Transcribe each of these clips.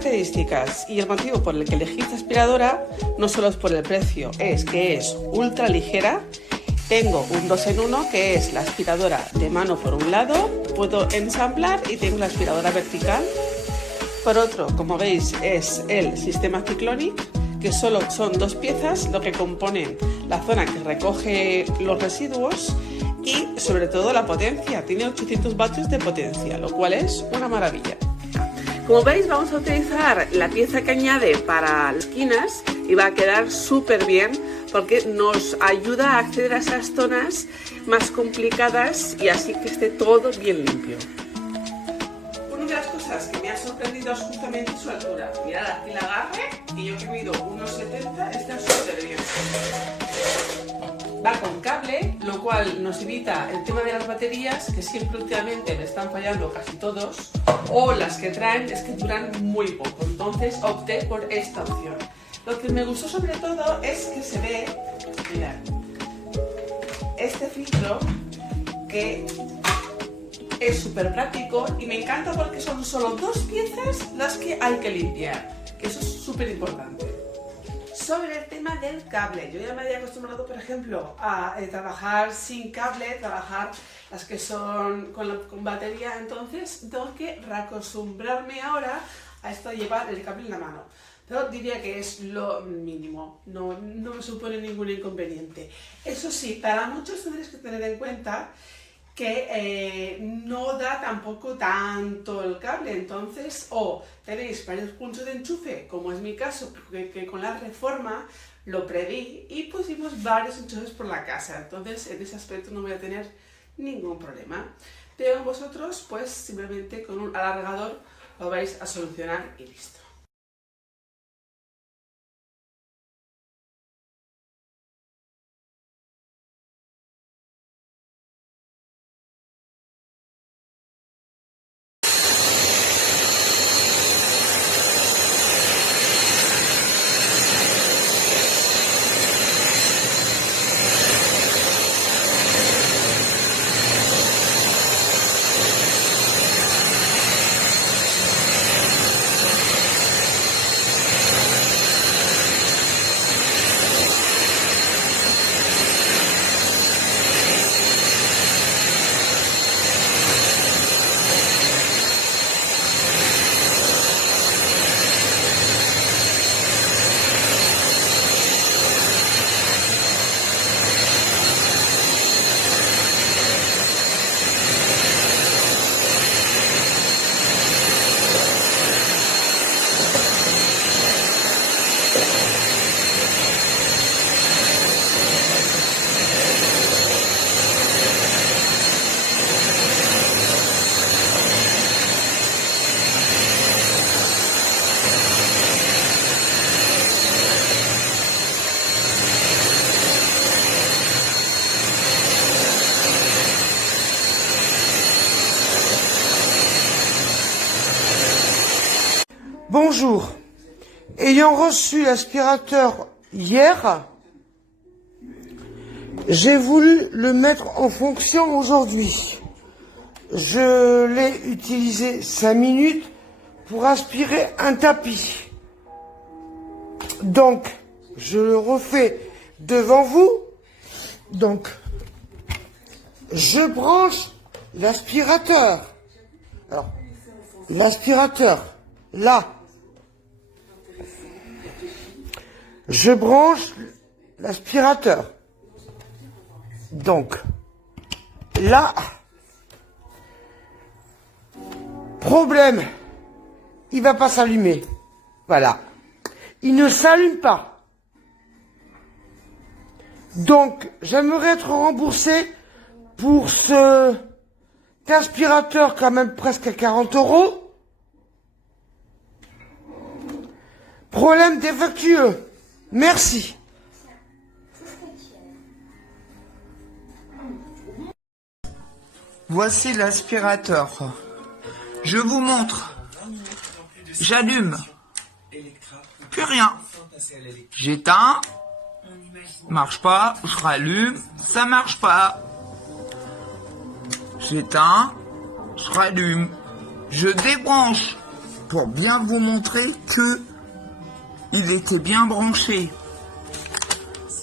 características y el motivo por el que elegí esta aspiradora no solo es por el precio, es que es ultra ligera. Tengo un 2 en 1 que es la aspiradora de mano por un lado, puedo ensamblar y tengo la aspiradora vertical. Por otro, como veis, es el sistema Cyclonic, que solo son 2 piezas lo que componen la zona que recoge los residuos y sobre todo la potencia. Tiene 800 vatios de potencia, lo cual es una maravilla. Como veis, vamos a utilizar la pieza que añade para las esquinas y va a quedar súper bien porque nos ayuda a acceder a esas zonas más complicadas y así que esté todo bien limpio. Una de las cosas que me ha sorprendido es justamente su altura. Mirad aquí el agarre, y yo que mido 1,70, está súper bien. Va con cable, lo cual nos evita el tema de las baterías, que siempre últimamente me están fallando casi todos, o las que traen es que duran muy poco, entonces opté por esta opción. Lo que me gustó sobre todo es que se ve, mirad, este filtro que es súper práctico y me encanta porque son solo 2 piezas las que hay que limpiar, que eso es súper importante. Sobre el tema del cable, yo ya me había acostumbrado, por ejemplo, a trabajar sin cable, trabajar las que son con batería, entonces tengo que reacostumbrarme ahora a esto de llevar el cable en la mano. Pero diría que es lo mínimo, no me supone ningún inconveniente. Eso sí, para muchos tendréis que tener en cuenta que no da tampoco tanto el cable, entonces o tenéis varios puntos de enchufe, como es mi caso, que con la reforma lo preví y pusimos varios enchufes por la casa, entonces en ese aspecto no voy a tener ningún problema. Pero vosotros pues simplemente con un alargador lo vais a solucionar y listo. Bonjour. Ayant reçu l'aspirateur hier, j'ai voulu le mettre en fonction aujourd'hui. Je l'ai utilisé 5 minutes pour aspirer un tapis. Donc, je le refais devant vous. Donc, je branche l'aspirateur. Alors, l'aspirateur, là. Je branche l'aspirateur. Donc, là, problème, il va pas s'allumer. Voilà. Il ne s'allume pas. Donc, j'aimerais être remboursé pour cet aspirateur quand même presque à 40 €. Problème défectueux. Merci. Voici l'aspirateur. Je vous montre. J'allume. Plus rien. J'éteins. Marche pas. Je rallume. Ça marche pas. J'éteins. Je rallume. Je débranche. pour bien vous montrer que il était bien branché.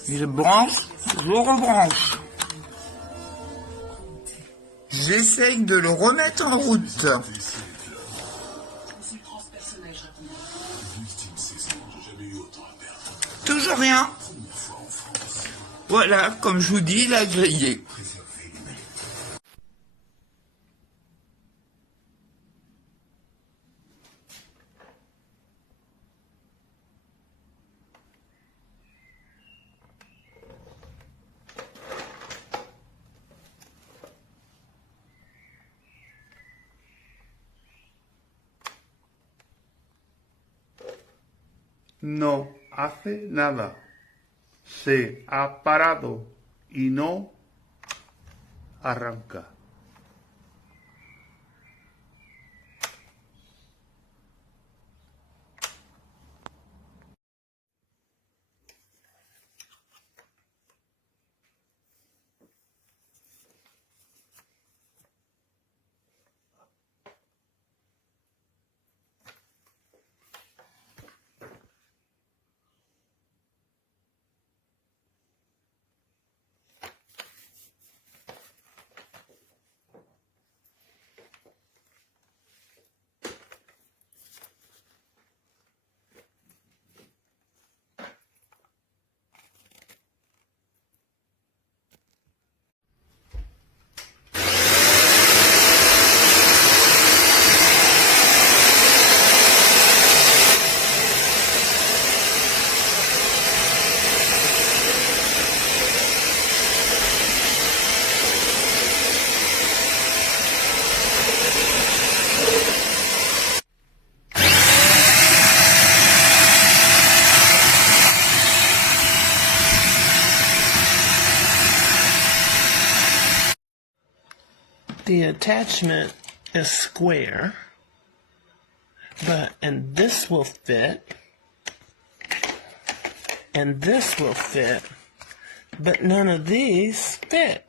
Je branche, je rebranche. J'essaye de le remettre en route. Toujours rien. Voilà, comme je vous dis, il a grillé. No hace nada. Se ha parado y no arranca. The attachment is square, and this will fit, and this will fit, but none of these fit,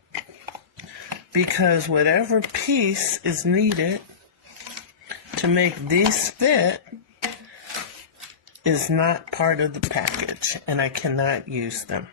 because whatever piece is needed to make these fit is not part of the package, and I cannot use them.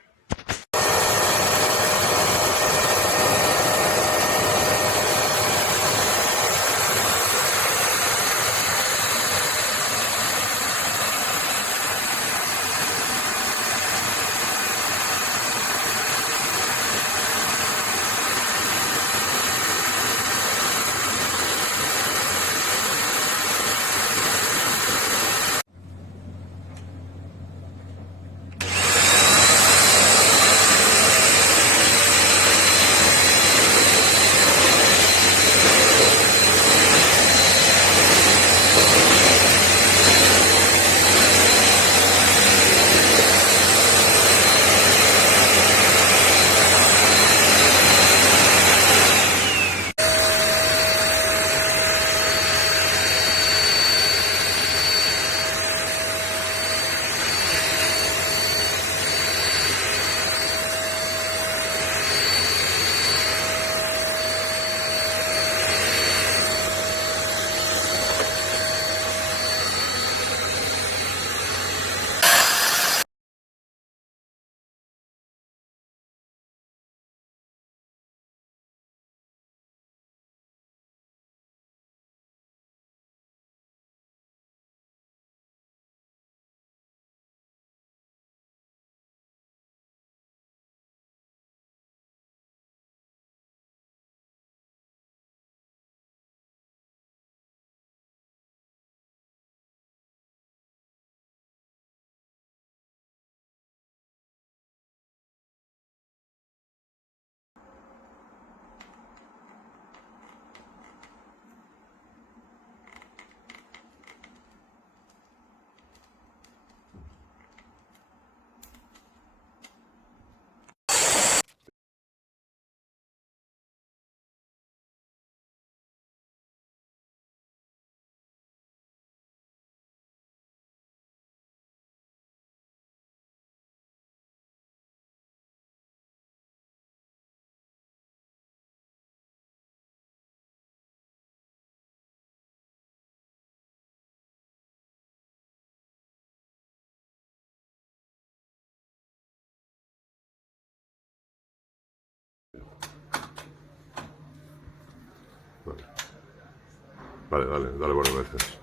Dale varias veces.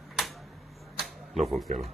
No funciona.